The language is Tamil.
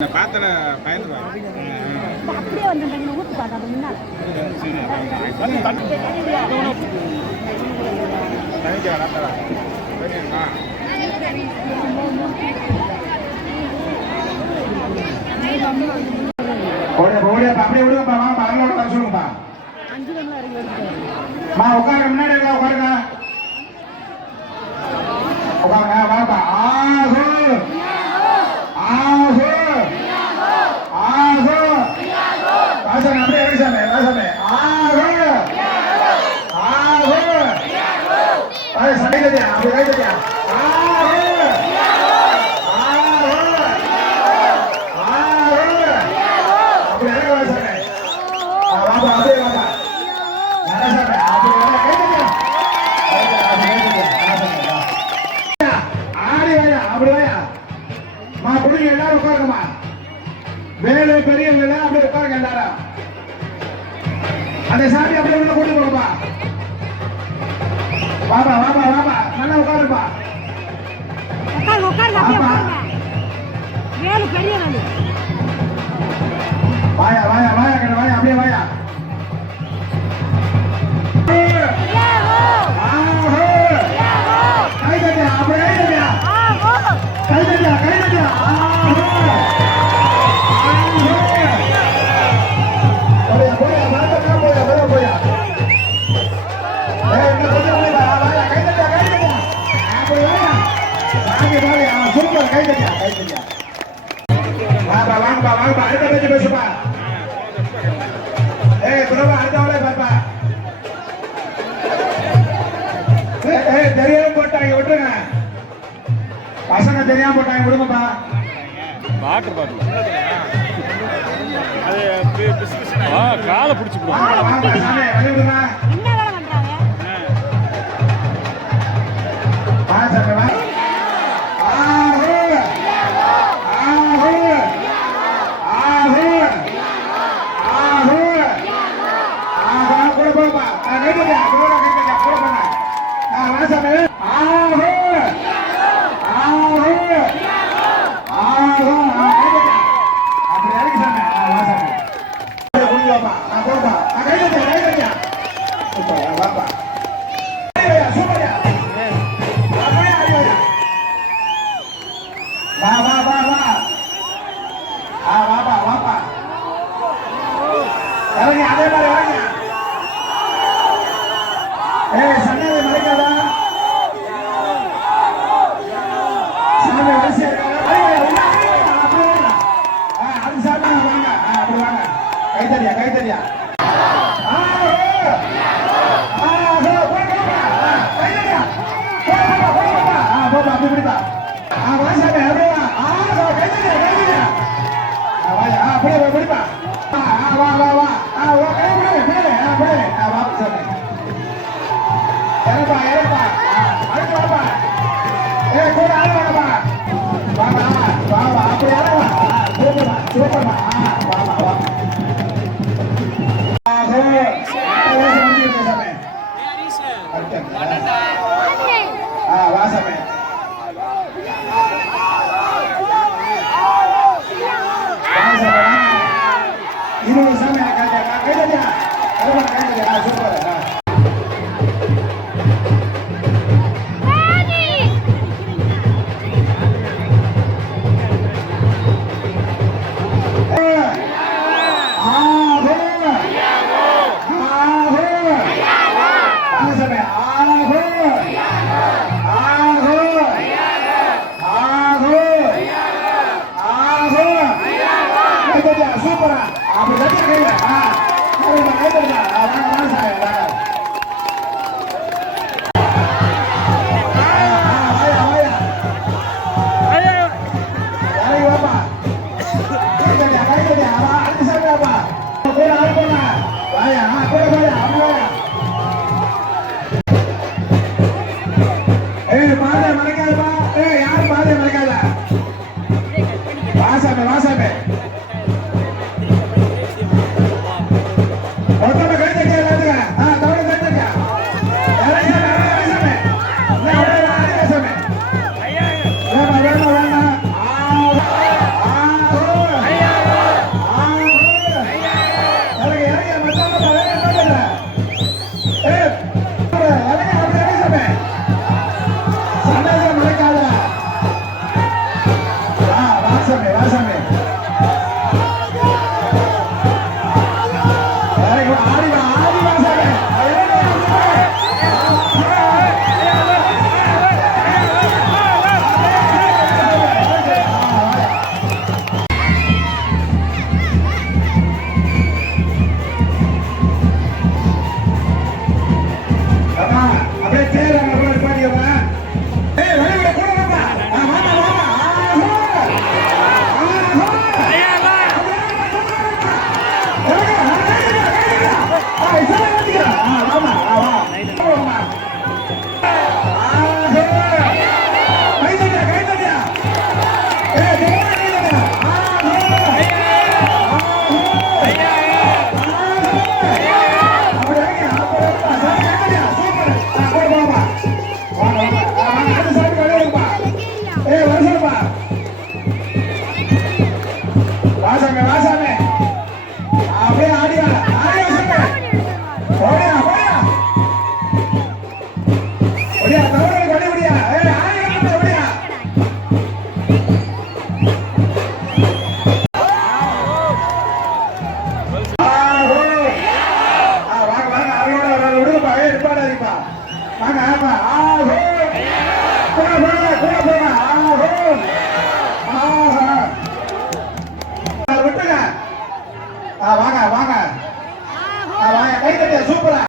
பார்த்தன பயந்து அப்படியே வந்து ஊத்து பார்த்தா முன்னாள் உட்காருங்க முன்னாடி உட்காருங்க. உட்காருங்க வாப்பா. சண்டைக்கதையா அப்படி கைத்ததையா வேலை பெரியவங்க அப்படியே உட்காருங்க எல்லாரும். அந்த சாமி அப்படியே உள்ள கூட்டிட்டு போகப்பா வாப்பா வாப்பா வாப்பா. நல்லா உட்காருப்பா. உட்காரு உட்காரு வேலு பெரிய வேலு. கை தட்டியா கை தட்டியா வாப்பா வாங்கப்பா வாங்கப்பா அடுத்த பேச்சு பேசுப்பா ஏய் பிரபா அடுத்தவளே பாப்பா ஏய் தெரியாம போட்டாங்க விட்டுருங்க பசங்க தெரியாம போட்டாங்க விடுங்கப்பா வாட்டர் பாட்டில் அது காலை பிடிச்சி போடுங்க அதே மாதிரி சன்னதி மலைக்காதா சன்னதி வரிசையா அது சார் வாங்க அப்படி வாங்க கைத்தறியா கைத்தறியா அப்படி பிடிப்பா ஆ வாசாமி அப்படியே வா ஆ கைத்தறியா கைத்தறியா அப்படியே பிடிப்பா ஆ வா வா É, agora, agora. அப்படி கட்டி சொல்லுப்பா வாசாமி அப்படியே ஆடியா ஆடியா சொல்லு ஓடியா ஓடியா ஓடியா தவறு பண்ணி ஓடியா ஆ வாங்க வாங்க அவரோட விடுங்கப்பா வாங்க ஆமா. ஆ வாங்க